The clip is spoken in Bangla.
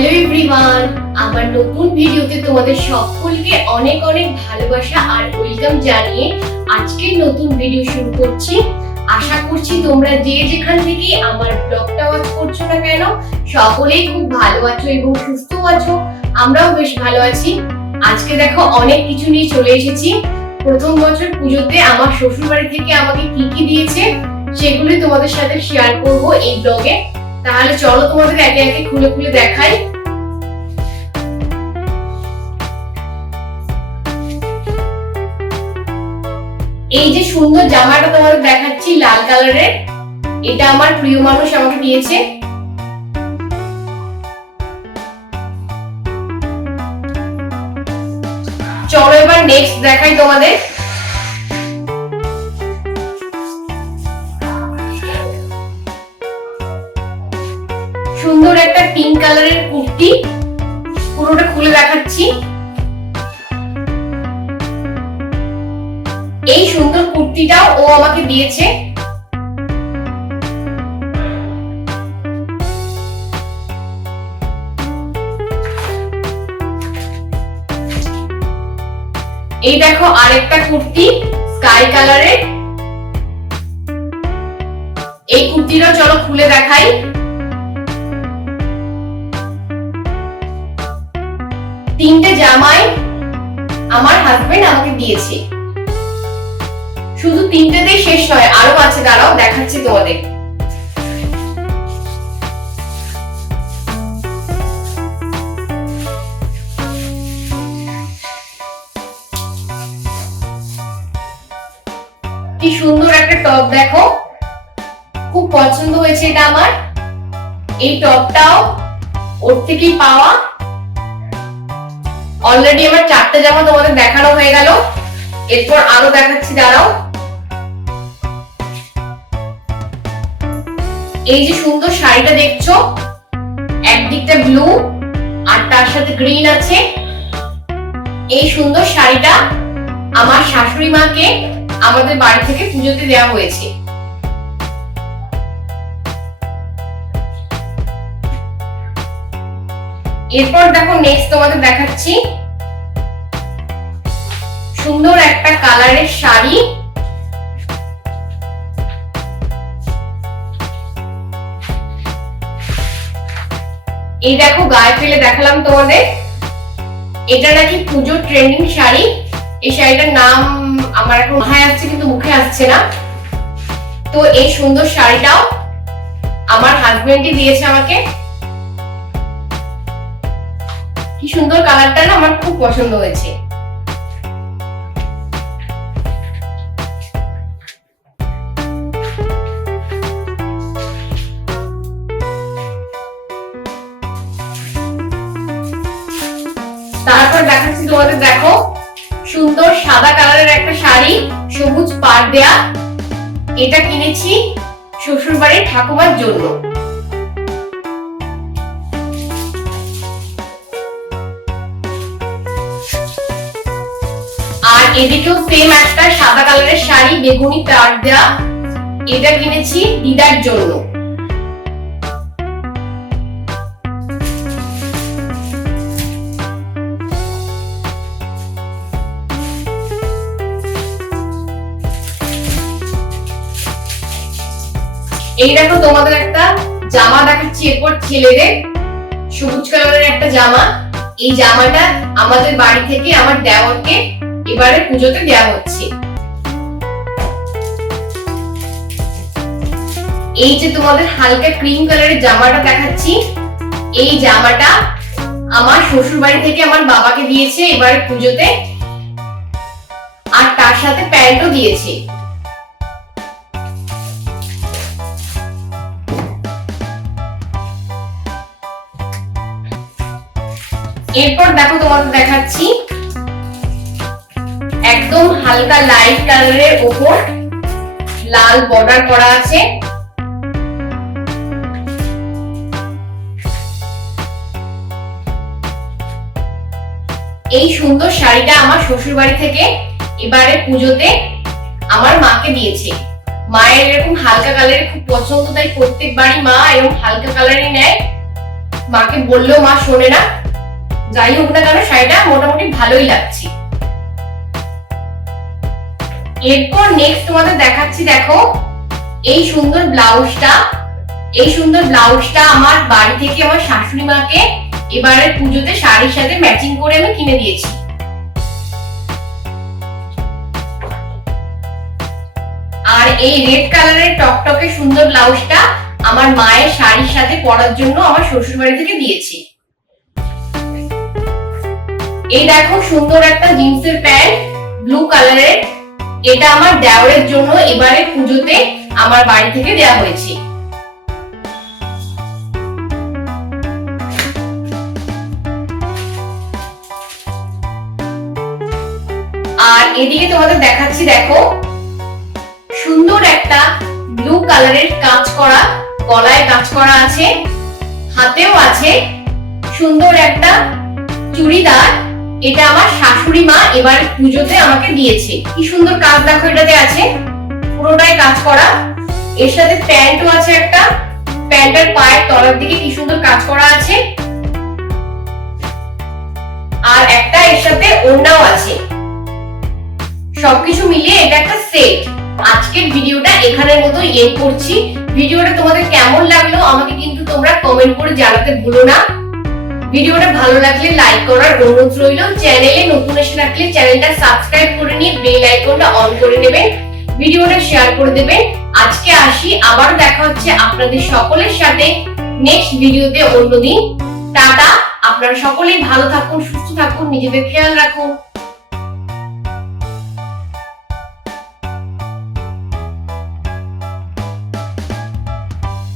হ্যালো এভরিওয়ান, আমার নতুন ভিডিওতে তোমাদের সকলকে অনেক অনেক ভালোবাসা আর ওয়েলকাম জানিয়ে আজকের নতুন ভিডিও শুরু করছি। আশা করছি তোমরা যে যেখান থেকে আমার ব্লগটা ওয়াচ করছো না কেন সকলেই খুব ভালো আছো এবং সুস্থ আছো। আমরাও বেশ ভালো আছি। আজকে দেখো অনেক কিছু নিয়ে চলে এসেছি। প্রথম বছর পুজোতে আমার শ্বশুর বাড়ি থেকে আমাকে কি কি দিয়েছে সেগুলি তোমাদের সাথে শেয়ার করব এই ব্লগে। তাহলে চলো তোমাদের একে একে খুলে খুলে দেখাই। এই যে সুন্দর জামাটা তোমাদের দেখাচ্ছি লাল কালারের, এটা আমার প্রিয় মানুষ আমাকে দিয়েছে। চলো এবার নেক্সট দেখাই তোমাদের। সুন্দর একটা পিঙ্ক কালারের কুর্তি, পুরোটা খুলে দেখাচ্ছি। এই সুন্দর কুর্তিটাও ও আমাকে দিয়েছে। এই দেখো আরেকটা কুর্তি স্কাই কালারের, এই কুর্তিটাও চলো খুলে দেখাই। তিনটে জামাই আমার হাজবেন্ড আমাকে দিয়েছে। শুধু তিনটেতেই শেষ নয়, আরো আছে, দাঁড়াও দেখাচ্ছি তোমাদের। কি সুন্দর একটা টপ দেখো, খুব পছন্দ হয়েছে এটা আমার। এই টপটাও ওর থেকেই পাওয়া। অলরেডি আমার চারটে জামা তোমাদের দেখানো হয়ে গেল, এরপর আরো দেখাচ্ছি, দাঁড়াও। এই যে সুন্দর শাড়িটা দেখছো, একদিকটা ব্লু আর তার সাথে গ্রিন আছে। এই সুন্দর শাড়িটা আমার শাশুড়ি মাকে আমাদের বাড়ি থেকে পুজোতে দেওয়া হয়েছে। এরপর দেখো নেক্সট তোমাদের দেখাচ্ছি সুন্দর একটা কালারের শাড়ি। এই দেখো গায়ে ফেলে দেখালাম তোমাদের। এটা নাকি পুজোর ট্রেন্ডিং শাড়ি। এই শাড়িটার নাম আমার এখন মাথায় আসছে কিন্তু মুখে আসছে না। তো এই সুন্দর শাড়িটাও আমার হাজবেন্ডই দিয়েছে আমাকে। কি সুন্দর কালারটা না, আমার খুব পছন্দ হয়েছে। তারপর দেখাচ্ছি তোমাদের, দেখো সুন্দর সাদা কালারের একটা শাড়ি, সবুজ পাড় দেয়া। এটা কিনেছি শ্বশুর বাড়ির ঠাকুমার জন্য। আর এদিকেও সেম একটা সাদা কালারের শাড়ি, বেগুনি পাড় দেয়া। এটা কিনেছি দিদার জন্য। এই দেখো তোমাদের একটা জামা দেখাচ্ছি এরপর ছেলেদের, সবুজ কালারের একটা জামা। এই জামাটা আমাদের বাড়ি থেকে আমার দেওরকে এবারে পুজোতে দেওয়া হচ্ছে। এই যে তোমাদের হালকা ক্রিম কালারের জামাটা দেখাচ্ছি, এই জামাটা আমার শ্বশুর বাড়ি থেকে আমার বাবাকে দিয়েছে এবারে পুজোতে, আর তার সাথে প্যান্টও দিয়েছে। এরপর দেখো তোমাদের দেখাচ্ছি একদম হালকা লাইট কালারের ওপর লাল বর্ডার করা আছে। এই সুন্দর শাড়িটা আমার শ্বশুর বাড়ি থেকে এবারে পুজোতে আমার মাকে দিয়েছে। মায়ের এরকম হালকা কালারের খুব পছন্দ, তাই প্রত্যেকবারই মা এরকম হালকা কালারই নেয়। মাকে বললেও মা শোনে না। যাই হোক না কেন শাড়িটা মোটামুটি ভালোই লাগছে। এরপর নেক্সট তোমাদের দেখাচ্ছি, দেখো এই সুন্দর ব্লাউজটা। এই সুন্দর ব্লাউজটা আমার বাড়ি থেকে আমার শাশুড়ি মাকে এবারে পুজোতে শাড়ির সাথে ম্যাচিং করে আমি কিনে দিয়েছি। আর এই রেড কালারের টকটকে সুন্দর ব্লাউজটা আমার মায়ের শাড়ির সাথে পরার জন্য আমার শ্বশুর বাড়ি থেকে দিয়েছি। এই দেখো সুন্দর একটা জিন্সের প্যান্ট ব্লু কালারের, এটা আমার দেওরের জন্য এবারে পুজোতে আমার বাড়ি থেকে দেওয়া হয়েছে। আর এদিকে তোমাদের দেখাচ্ছি, দেখো সুন্দর একটা ব্লু কালারের কাজ করা, গলায় কাজ করা আছে, হাতেও আছে সুন্দর একটা চুড়িদার। এটা আমার শাশুড়ি মা এবার পুজোতে আমাকে দিয়েছে। কি সুন্দর কাজ দেখো এটাতে আছে, পুরোটাই কাজ করা। এর সাথে প্যান্টও আছে একটা, প্যান্টের পায়ের তলার দিকে কি সুন্দর কাজ করা আছে, আর একটা এর সাথে ওড়নাও আছে। সবকিছু মিলিয়ে এটা একটা সেট। আজকের ভিডিওটা এখানের মতো এন্ড করছি। ভিডিওটা তোমাদের কেমন লাগলো আমাকে কিন্তু তোমরা কমেন্ট করে জানাতে ভুলো না। ভিডিওটা ভালো লাগলে লাইক করার অনুরোধ রইল। চ্যানেলে নতুন এসে থাকলে চ্যানেলটা সাবস্ক্রাইব করে নিয়ে বেল আইকনটা অন করে নেবেন, ভিডিওটা শেয়ার করে দেবেন। আজকে আসি, আবার দেখা হচ্ছে আপনাদের সকলের সাথে নেক্সট ভিডিওতে অন্যদিন। টাটা। আপনারা সকলেই ভালো থাকুন, সুস্থ থাকুন, নিজেদের খেয়াল রাখুন।